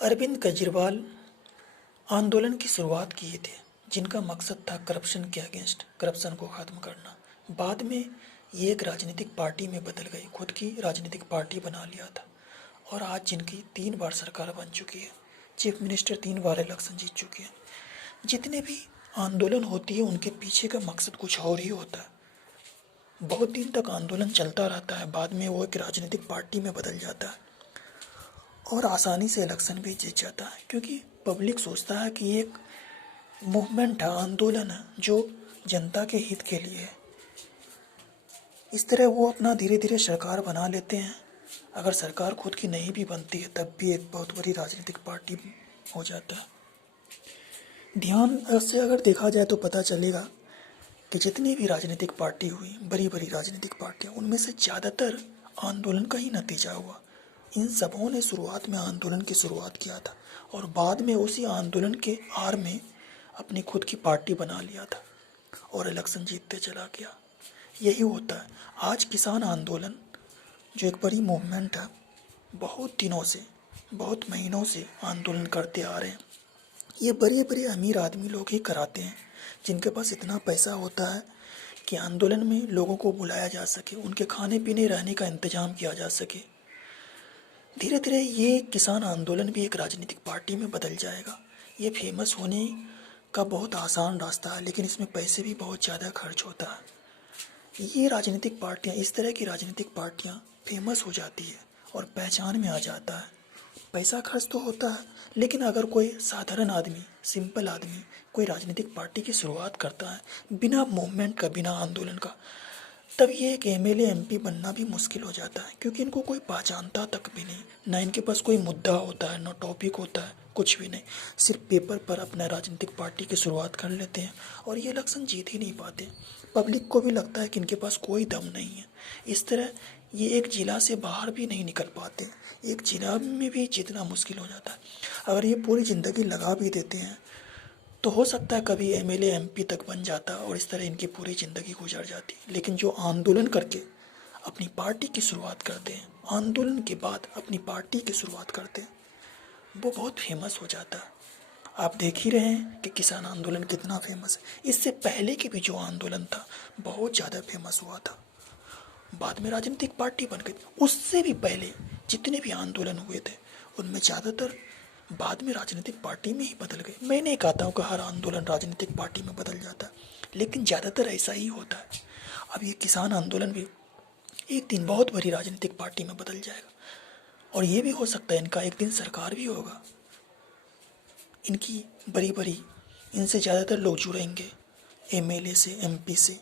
अरविंद केजरीवाल आंदोलन की शुरुआत किए थे, जिनका मकसद था करप्शन के अगेंस्ट, करप्शन को ख़त्म करना। बाद में ये एक राजनीतिक पार्टी में बदल गई, खुद की राजनीतिक पार्टी बना लिया था। और आज जिनकी 3 बार सरकार बन चुकी है, चीफ मिनिस्टर 3 बार इलेक्शन जीत चुके हैं। जितने भी आंदोलन होती है उनके पीछे का मकसद कुछ और ही होता है। बहुत दिन तक आंदोलन चलता रहता है, बाद में वो एक राजनीतिक पार्टी में बदल जाता है और आसानी से इलेक्शन भी जीत जाता है, क्योंकि पब्लिक सोचता है कि ये एक मूवमेंट है, आंदोलन है जो जनता के हित के लिए है। इस तरह वो अपना धीरे धीरे सरकार बना लेते हैं। अगर सरकार खुद की नहीं भी बनती है तब भी एक बहुत बड़ी राजनीतिक पार्टी हो जाता है। ध्यान से अगर देखा जाए तो पता चलेगा कि जितनी भी राजनीतिक पार्टी हुई, बड़ी बड़ी राजनीतिक पार्टियां, उनमें से ज़्यादातर आंदोलन का ही नतीजा हुआ। इन सबों ने शुरुआत में आंदोलन की शुरुआत किया था और बाद में उसी आंदोलन के आड़ में अपनी खुद की पार्टी बना लिया था और इलेक्शन जीतते चला गया। यही होता है। आज किसान आंदोलन जो एक बड़ी मूवमेंट है, बहुत दिनों से, बहुत महीनों से आंदोलन करते आ रहे हैं। ये बड़े बड़े अमीर आदमी लोग ही कराते हैं, जिनके पास इतना पैसा होता है कि आंदोलन में लोगों को बुलाया जा सके, उनके खाने पीने रहने का इंतजाम किया जा सके। धीरे धीरे ये किसान आंदोलन भी एक राजनीतिक पार्टी में बदल जाएगा। ये फेमस होने का बहुत आसान रास्ता है, लेकिन इसमें पैसे भी बहुत ज़्यादा खर्च होता है। ये राजनीतिक पार्टियाँ, इस तरह की राजनीतिक पार्टियाँ फेमस हो जाती है और पहचान में आ जाता है। पैसा खर्च तो होता है, लेकिन अगर कोई साधारण आदमी, सिंपल आदमी कोई राजनीतिक पार्टी की शुरुआत करता है बिना मूवमेंट का, बिना आंदोलन का, तब ये एक एमएलए एमपी बनना भी मुश्किल हो जाता है, क्योंकि इनको कोई पहचानता तक भी नहीं, ना इनके पास कोई मुद्दा होता है, ना टॉपिक होता है, कुछ भी नहीं। सिर्फ पेपर पर अपना राजनीतिक पार्टी की शुरुआत कर लेते हैं और ये इलेक्शन जीत ही नहीं पाते। पब्लिक को भी लगता है कि इनके पास कोई दम नहीं है। इस तरह ये एक जिला से बाहर भी नहीं निकल पाते, एक जिला में भी जीतना मुश्किल हो जाता है। अगर ये पूरी ज़िंदगी लगा भी देते हैं तो हो सकता है कभी एमएलए एमपी तक बन जाता और इस तरह इनकी पूरी ज़िंदगी गुजर जाती। लेकिन जो आंदोलन करके अपनी पार्टी की शुरुआत करते हैं, आंदोलन के बाद अपनी पार्टी की शुरुआत करते हैं, वो बहुत फेमस हो जाता है। आप देख ही रहे हैं कि किसान आंदोलन कितना फेमस है। इससे पहले की भी जो आंदोलन था बहुत ज़्यादा फेमस हुआ था, बाद में राजनीतिक पार्टी बन गई। उससे भी पहले जितने भी आंदोलन हुए थे उनमें ज़्यादातर बाद में राजनीतिक पार्टी में ही बदल गए। मैं नहीं कहता हूँ कि हर आंदोलन राजनीतिक पार्टी में बदल जाता है, लेकिन ज़्यादातर ऐसा ही होता है। अब ये किसान आंदोलन भी एक दिन बहुत बड़ी राजनीतिक पार्टी में बदल जाएगा और ये भी हो सकता है इनका एक दिन सरकार भी होगा। इनकी बड़ी बड़ी, इनसे ज़्यादातर लोग जुड़ेंगे एमएलए से, एमपी से,